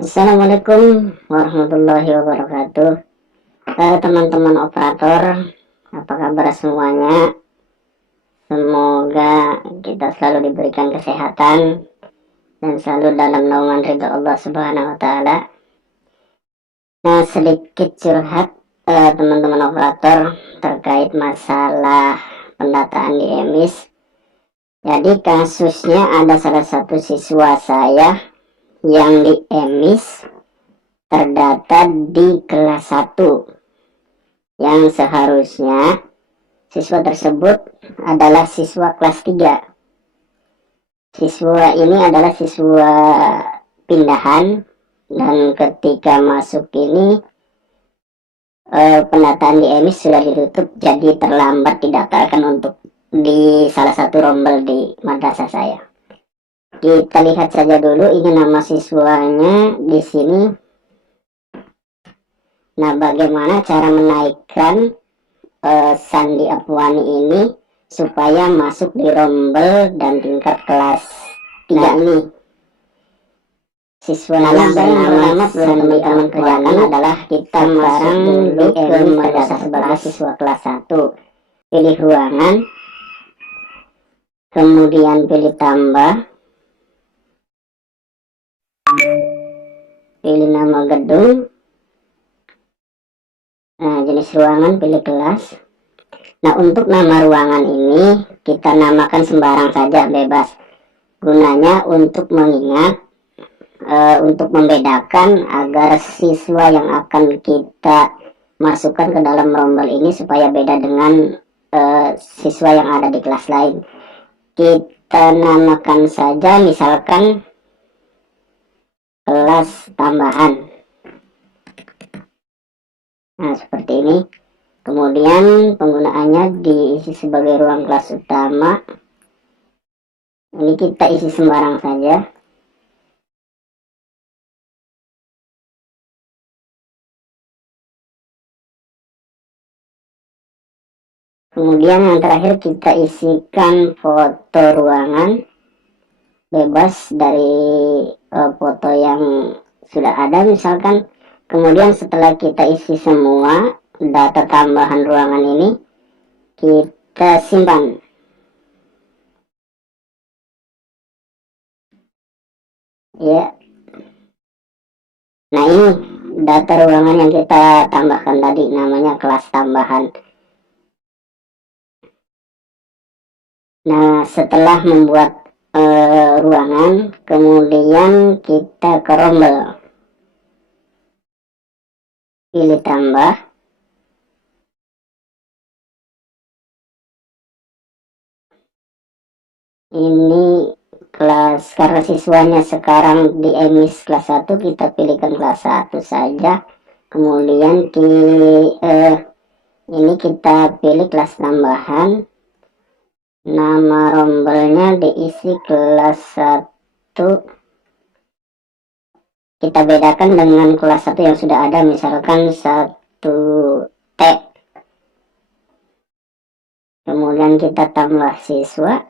Assalamualaikum warahmatullahi wabarakatuh. Teman-teman operator, apa kabar semuanya? Semoga kita selalu diberikan kesehatan dan selalu dalam naungan ridha Allah Subhanahu wa Ta'ala. Nah, sedikit curhat teman-teman operator terkait masalah pendataan di EMIS. Jadi kasusnya ada salah satu siswa saya yang di EMIS terdata di kelas 1 yang seharusnya siswa tersebut adalah siswa kelas 3. Siswa ini adalah siswa pindahan dan ketika masuk ini pendataan di EMIS sudah ditutup, jadi terlambat didaftarkan untuk di salah satu rombel di madrasah saya. Kita lihat saja dulu ini nama siswanya di sini. Nah, bagaimana cara menaikkan Sandi Apwani ini supaya masuk di rombel dan tingkat kelas 3 ini? Siswa yang bernama teman-teman kerjakan adalah kita masuk dulu ke madrasah sebagai siswa kelas 1. Pilih ruangan, kemudian pilih tambah, pilih nama gedung. Nah, jenis ruangan pilih kelas. Nah, untuk nama ruangan ini kita namakan sembarang saja, bebas. Gunanya untuk mengingat, untuk membedakan agar siswa yang akan kita masukkan ke dalam rombel ini supaya beda dengan siswa yang ada di kelas lain. Kita namakan saja misalkan kelas tambahan. Nah, seperti ini. Kemudian penggunaannya diisi sebagai ruang kelas utama. Ini kita isi sembarang saja. Kemudian yang terakhir kita isikan foto ruangan, bebas dari foto yang sudah ada misalkan. Kemudian setelah kita isi semua data tambahan ruangan ini, kita simpan. Ya. Nah, ini data ruangan yang kita tambahkan tadi, namanya kelas tambahan. Nah, setelah membuat ruangan, kemudian kita ke rombel. Pilih tambah. Ini kelas, karena siswanya sekarang di EMIS kelas 1, kita pilihkan kelas 1 saja. Kemudian ini kita pilih kelas tambahan. Nama rombelnya diisi kelas 1. Kita bedakan dengan kelas 1 yang sudah ada, misalkan 1T. Kemudian kita tambah siswa.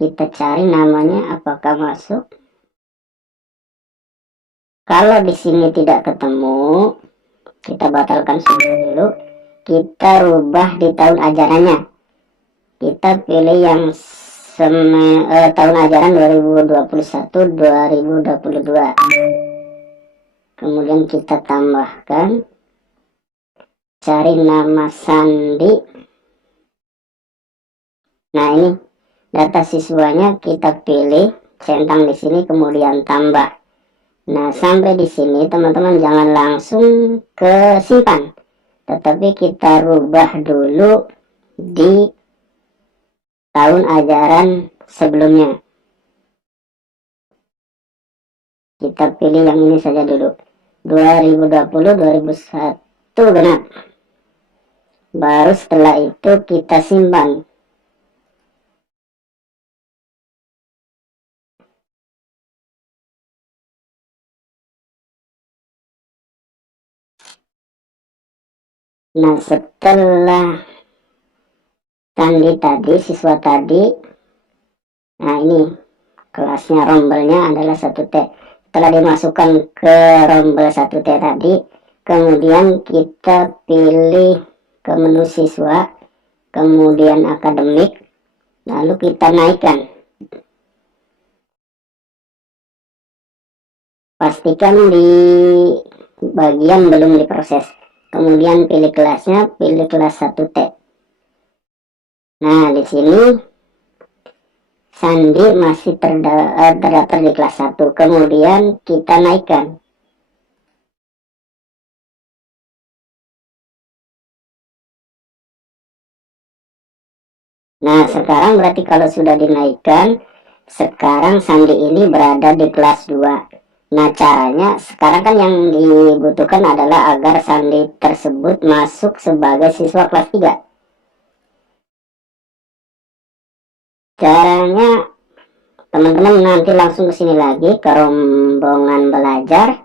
Kita cari namanya apakah masuk. Kalau di sini tidak ketemu, kita batalkan dulu. Kita rubah di tahun ajarannya. Kita pilih yang tahun ajaran 2021-2022. Kemudian kita tambahkan, cari nama Sandi. Nah, ini data siswanya kita pilih, centang di sini, kemudian tambah. Nah, sampai di sini teman-teman jangan langsung ke simpan, tetapi kita rubah dulu di tahun ajaran sebelumnya. Kita pilih yang ini saja dulu, 2020-2021 genap. Baru setelah itu kita simpan. Nah, setelah Sandi tadi, siswa tadi, nah ini kelasnya rombelnya adalah 1T. Setelah dimasukkan ke rombel 1T tadi, kemudian kita pilih ke menu siswa, kemudian akademik, lalu kita naikkan. Pastikan di bagian belum diproses. Kemudian pilih kelasnya, pilih kelas 1T. Nah, di sini Sandi masih terdaftar di kelas 1. Kemudian kita naikkan. Nah, sekarang berarti kalau sudah dinaikkan, sekarang Sandi ini berada di kelas 2. Nah, caranya sekarang kan yang dibutuhkan adalah agar Sandi tersebut masuk sebagai siswa kelas 3. Caranya teman-teman nanti langsung ke sini lagi ke rombongan belajar.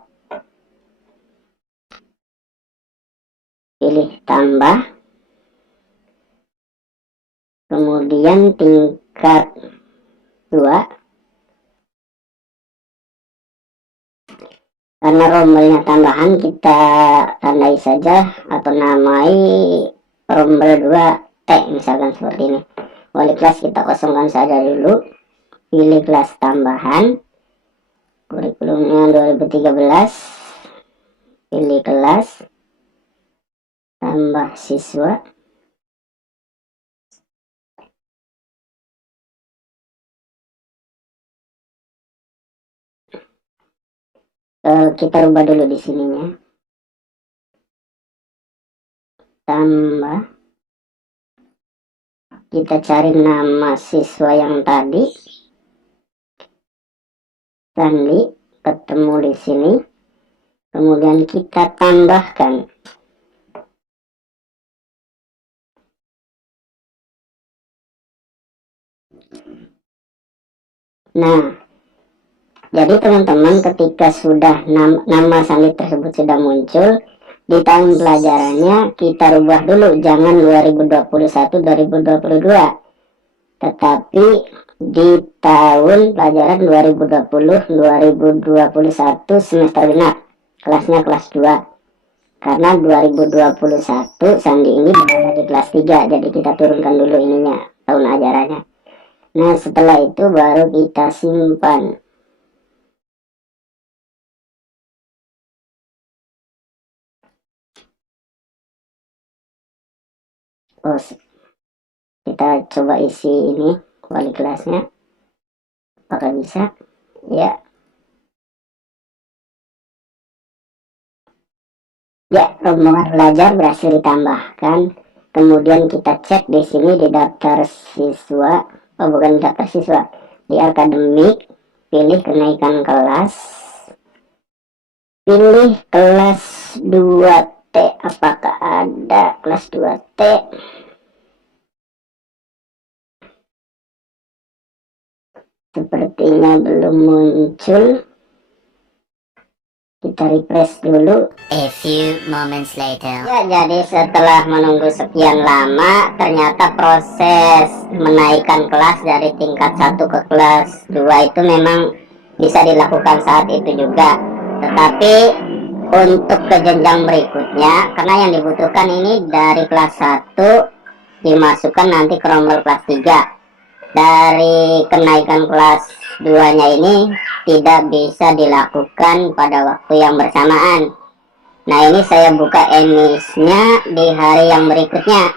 Pilih tambah. Kemudian tingkat 2. Karena rombelnya tambahan, kita tandai saja atau namai rombel 2T misalkan seperti ini. Wali kelas kita kosongkan saja dulu. Pilih kelas tambahan, kurikulumnya 2013. Pilih kelas tambah siswa. Kita rubah dulu di sininya. Tambah. Kita cari nama siswa yang tadi. Sandi, ketemu di sini. Kemudian kita tambahkan. Nah, jadi teman-teman ketika sudah nama Sandi tersebut sudah muncul, di tahun pelajarannya kita rubah dulu, jangan 2021-2022, tetapi di tahun pelajaran 2020-2021 semester genap, kelasnya kelas 2. Karena 2021 Sandi ini berada di kelas 3, jadi kita turunkan dulu ininya, tahun ajarannya. Nah, setelah itu baru kita simpan. Kita coba isi ini wali kelasnya, apakah bisa? Ya, rombongan belajar berhasil ditambahkan. Kemudian kita cek di sini di daftar siswa, bukan daftar siswa, di akademik, pilih kenaikan kelas, pilih kelas 2T. Apakah ada kelas 2T? Sepertinya belum muncul. Kita refresh dulu. A few moments later. Ya, jadi setelah menunggu sekian lama, ternyata proses menaikkan kelas dari tingkat 1 ke kelas 2 itu memang bisa dilakukan saat itu juga. Tetapi untuk ke jenjang berikutnya, karena yang dibutuhkan ini dari kelas 1 dimasukkan nanti ke rombel kelas 3. Dari kenaikan kelas 2-nya ini tidak bisa dilakukan pada waktu yang bersamaan. Nah, ini saya buka emisnya di hari yang berikutnya.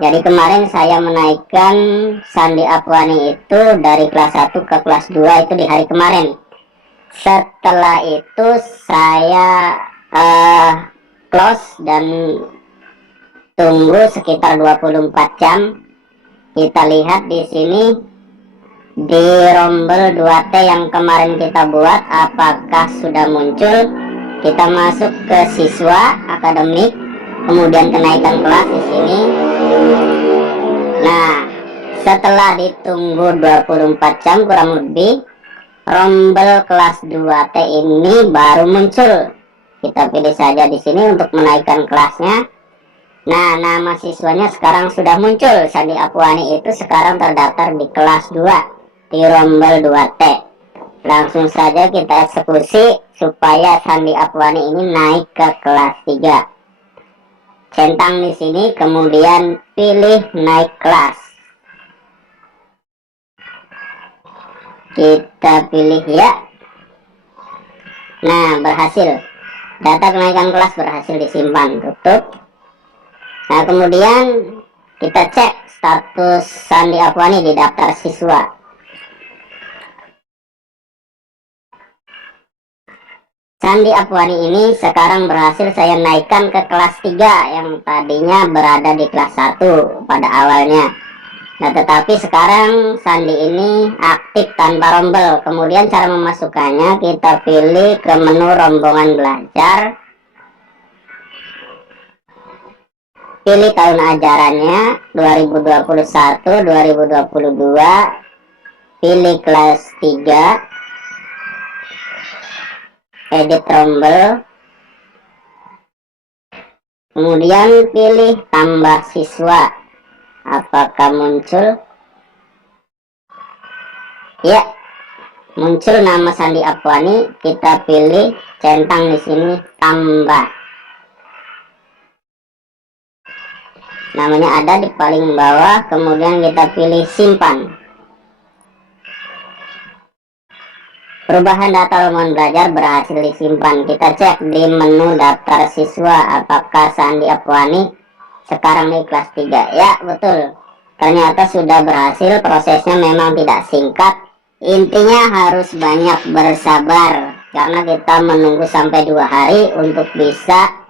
Jadi kemarin saya menaikkan Sandi Apwani itu dari kelas 1 ke kelas 2 itu di hari kemarin. Setelah itu saya close dan tunggu sekitar 24 jam. Kita lihat di sini di rombel 2T yang kemarin kita buat apakah sudah muncul. Kita masuk ke siswa akademik, kemudian kenaikan kelas di sini. Nah, setelah ditunggu 24 jam kurang lebih, rombel kelas 2T ini baru muncul. Kita pilih saja di sini untuk menaikkan kelasnya. Nah, nama siswanya sekarang sudah muncul. Sandi Apwani itu sekarang terdaftar di kelas 2 di rombel 2T. Langsung saja kita eksekusi supaya Sandi Afwani ini naik ke kelas 3. Centang di sini, kemudian pilih naik kelas. Kita pilih ya. Nah, berhasil. Data kenaikan kelas berhasil disimpan. Tutup. Nah, kemudian kita cek status Sandi Afwani di daftar siswa. Sandi Afwani ini sekarang berhasil saya naikkan ke kelas 3 yang tadinya berada di kelas 1 pada awalnya. Nah, tetapi sekarang Sandi ini aktif tanpa rombel. Kemudian cara memasukkannya, kita pilih ke menu rombongan belajar. Pilih tahun ajarannya 2021-2022. Pilih kelas 3. Edit rombel, kemudian pilih tambah siswa. Apakah muncul? Ya, muncul nama Sandi Afwani. Kita pilih centang di sini tambah. Namanya ada di paling bawah, kemudian kita pilih simpan. Perubahan data rombongan belajar berhasil disimpan. Kita cek di menu daftar siswa apakah Sandi Afwani sekarang di kelas 3. Ya, betul. Ternyata sudah berhasil. Prosesnya memang tidak singkat. Intinya harus banyak bersabar karena kita menunggu sampai 2 hari untuk bisa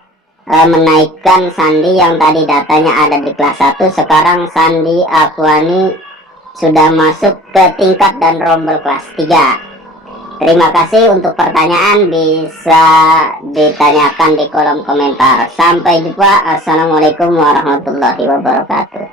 menaikkan Sandi yang tadi datanya ada di kelas 1. Sekarang Sandi Afwani sudah masuk ke tingkat dan rombel kelas 3. Terima kasih. Untuk pertanyaan bisa ditanyakan di kolom komentar. Sampai jumpa. Assalamualaikum warahmatullahi wabarakatuh.